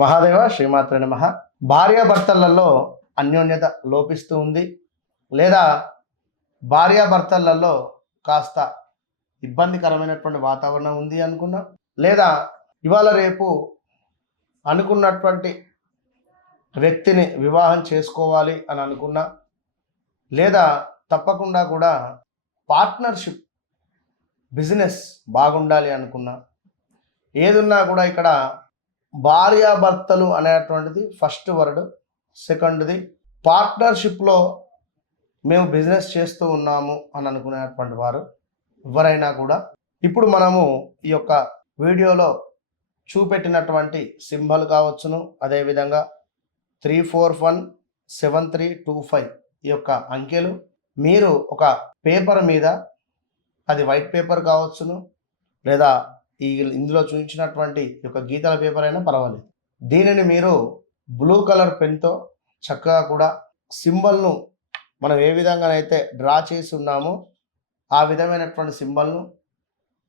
మహాదేవ శ్రీమాత్ర నమ. భార్యాభర్తలలో అన్యోన్యత లోపిస్తూ ఉంది. లేదా భార్యాభర్తలలో కాస్త ఇబ్బందికరమైనటువంటి వాతావరణం ఉంది అనుకున్నా. లేదా ఇవాళ రేపు అనుకున్నటువంటి వ్యక్తిని వివాహం చేసుకోవాలి అని అనుకున్నా. లేదా తప్పకుండా కూడా పార్ట్నర్షిప్ బిజినెస్ బాగుండాలి అనుకున్నా. ఏదున్నా కూడా ఇక్కడ భార్యాభర్తలు అనేటువంటిది ఫస్ట్ వర్డ్. సెకండ్ది పార్ట్నర్షిప్లో మేము బిజినెస్ చేస్తూ ఉన్నాము అని అనుకునేటువంటి వారు ఎవరైనా కూడా. ఇప్పుడు మనము ఈ యొక్క వీడియోలో చూపెట్టినటువంటి సింబల్ కావచ్చును. అదేవిధంగా three four one seven three two five ఈ యొక్క అంకెలు. మీరు ఒక పేపర్ మీద అది వైట్ పేపర్ కావచ్చును లేదా ఈ ఇందులో చూపించినటువంటి యొక్క గీతల పేపర్ అయినా పర్వాలేదు. దీనిని మీరు బ్లూ కలర్ పెన్తో చక్కగా కూడా సింబల్ను మనం ఏ విధంగానైతే డ్రా చేసి ఉన్నామో ఆ విధమైనటువంటి సింబల్ను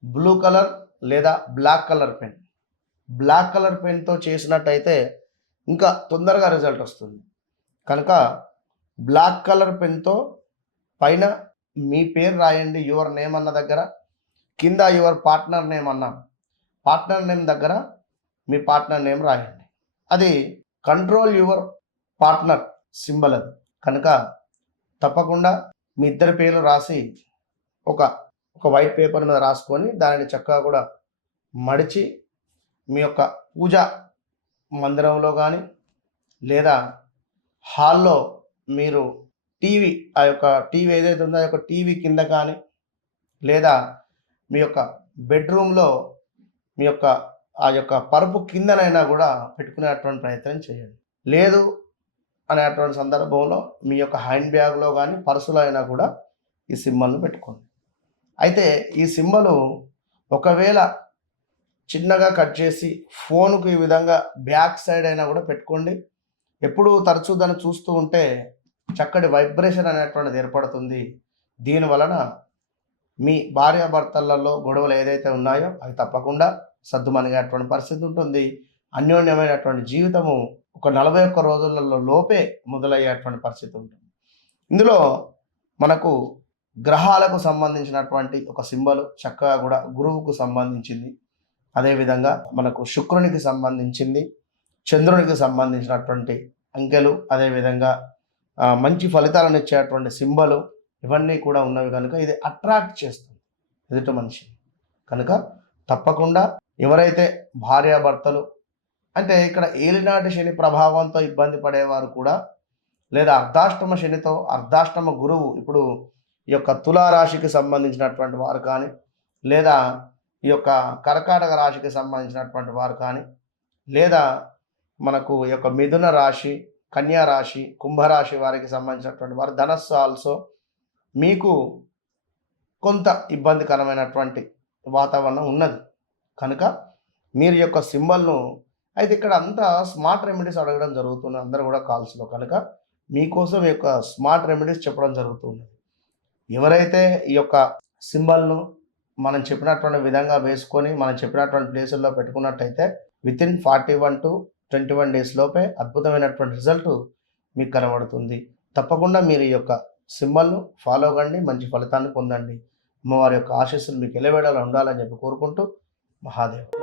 బ్లూ కలర్ లేదా black colour pen. Black colour పెన్తో చేసినట్టయితే ఇంకా తొందరగా రిజల్ట్ వస్తుంది. కనుక బ్లాక్ కలర్ పెన్తో పైన మీ పేరు రాయండి యువర్ నేమ్ అన్న దగ్గర. కింద యువర్ పార్ట్నర్ నేమ్ అన్నాను. పార్ట్నర్ నేమ్ దగ్గర మీ పార్ట్నర్ నేమ్ రాయండి. అది కంట్రోల్ యువర్ పార్ట్నర్ సింబల్ అది. కనుక తప్పకుండా మీ ఇద్దరి పేర్లు రాసి ఒక ఒక వైట్ పేపర్ మీద రాసుకొని దానిని చక్కగా కూడా మడిచి మీ యొక్క పూజ మందిరంలో కానీ లేదా హాల్లో మీరు టీవీ ఆ యొక్క టీవీ ఏదైతే ఉందో ఆ యొక్క టీవీ కింద కానీ లేదా మీ యొక్క బెడ్రూమ్లో మీ యొక్క ఆ యొక్క పరుపు కిందనైనా కూడా పెట్టుకునేటువంటి ప్రయత్నం చేయండి. లేదు అనేటువంటి సందర్భంలో మీ యొక్క హ్యాండ్ బ్యాగ్లో కానీ పర్సులో అయినా కూడా ఈ సింబల్ను పెట్టుకోండి. అయితే ఈ సింబలు ఒకవేళ చిన్నగా కట్ చేసి ఫోన్కు ఈ విధంగా బ్యాక్ సైడ్ అయినా కూడా పెట్టుకోండి. ఎప్పుడు తరచూ దాన్ని చూస్తూ ఉంటే చక్కటి వైబ్రేషన్ అనేటువంటిది ఏర్పడుతుంది. దీని వలన మీ భార్యాభర్తలలో గొడవలు ఏదైతే ఉన్నాయో అవి తప్పకుండా సర్దుమనిగేటువంటి పరిస్థితి ఉంటుంది. అన్యోన్యమైనటువంటి జీవితము ఒక నలభై ఒక్క రోజులలో లోపే మొదలయ్యేటువంటి పరిస్థితి ఉంటుంది. ఇందులో మనకు గ్రహాలకు సంబంధించినటువంటి ఒక సింబల్ చక్కగా కూడా గురువుకు సంబంధించింది. అదేవిధంగా మనకు శుక్రునికి సంబంధించింది చంద్రునికి సంబంధించినటువంటి అంకెలు అదేవిధంగా మంచి ఫలితాలను ఇచ్చేటువంటి సింబలు ఇవన్నీ కూడా ఉన్నవి కనుక ఇది అట్రాక్ట్ చేస్తుంది ఎదుట మనిషి కనుక తప్పకుండా ఎవరైతే భార్యాభర్తలు అంటే ఇక్కడ ఏలినాటి శని ప్రభావంతో ఇబ్బంది పడేవారు కూడా లేదా అర్ధాష్టమ శనితో అర్ధాష్టమ గురువు ఇప్పుడు ఈ యొక్క తులారాశికి సంబంధించినటువంటి వారు కానీ లేదా ఈ యొక్క కర్కాటక రాశికి సంబంధించినటువంటి వారు కానీ లేదా మనకు ఈ యొక్క మిథున రాశి కన్యా రాశి కుంభరాశి వారికి సంబంధించినటువంటి వారు ధనస్సు ఆల్సో మీకు కొంత ఇబ్బందికరమైనటువంటి వాతావరణం ఉన్నది. కనుక మీరు యొక్క సింబల్ను అయితే ఇక్కడ అంతా స్మార్ట్ రెమెడీస్ అడగడం జరుగుతుంది. అందరూ కూడా కాల్స్లో కనుక మీకోసం ఈ యొక్క స్మార్ట్ రెమెడీస్ చెప్పడం జరుగుతుంది. ఎవరైతే ఈ యొక్క సింబల్ను మనం చెప్పినటువంటి విధంగా వేసుకొని మనం చెప్పినటువంటి ప్లేసుల్లో పెట్టుకున్నట్టయితే within forty one to twenty one days లోపే అద్భుతమైనటువంటి రిజల్ట్ మీకు కనబడుతుంది. తప్పకుండా మీరు ఈ యొక్క సింబల్ను ఫాలో కండి మంచి ఫలితాన్ని పొందండి. అమ్మవారి యొక్క ఆశీస్సులు మీకు ఎలవేళలో ఉండాలని చెప్పి కోరుకుంటూ మహాదేవ్.